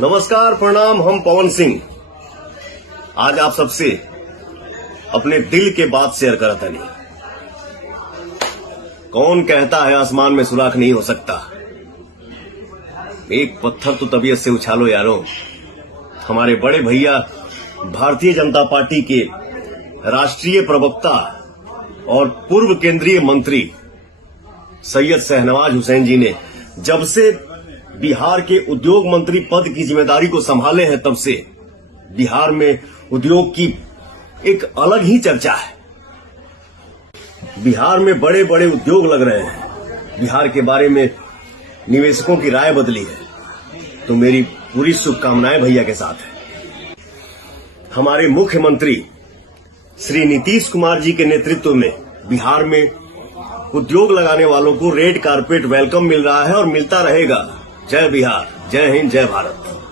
नमस्कार, प्रणाम। हम पवन सिंह आज आप सबसे अपने दिल के बात शेयर करता नहीं। कौन कहता है आसमान में सुराख नहीं हो सकता। एक पत्थर तो तबीयत से उछालो यारों। हमारे बड़े भैया भारतीय जनता पार्टी के राष्ट्रीय प्रवक्ता और पूर्व केंद्रीय मंत्री सैयद शहनवाज हुसैन जी ने जब से बिहार के उद्योग मंत्री पद की जिम्मेदारी को संभाले हैं, तब से बिहार में उद्योग की एक अलग ही चर्चा है। बिहार में बड़े बड़े उद्योग लग रहे हैं। बिहार के बारे में निवेशकों की राय बदली है। तो मेरी पूरी शुभकामनाएं भैया के साथ है। हमारे मुख्यमंत्री श्री नीतीश कुमार जी के नेतृत्व में बिहार में उद्योग लगाने वालों को रेड कारपेट वेलकम मिल रहा है और मिलता रहेगा। जय बिहार, जय हिंद, जय भारत।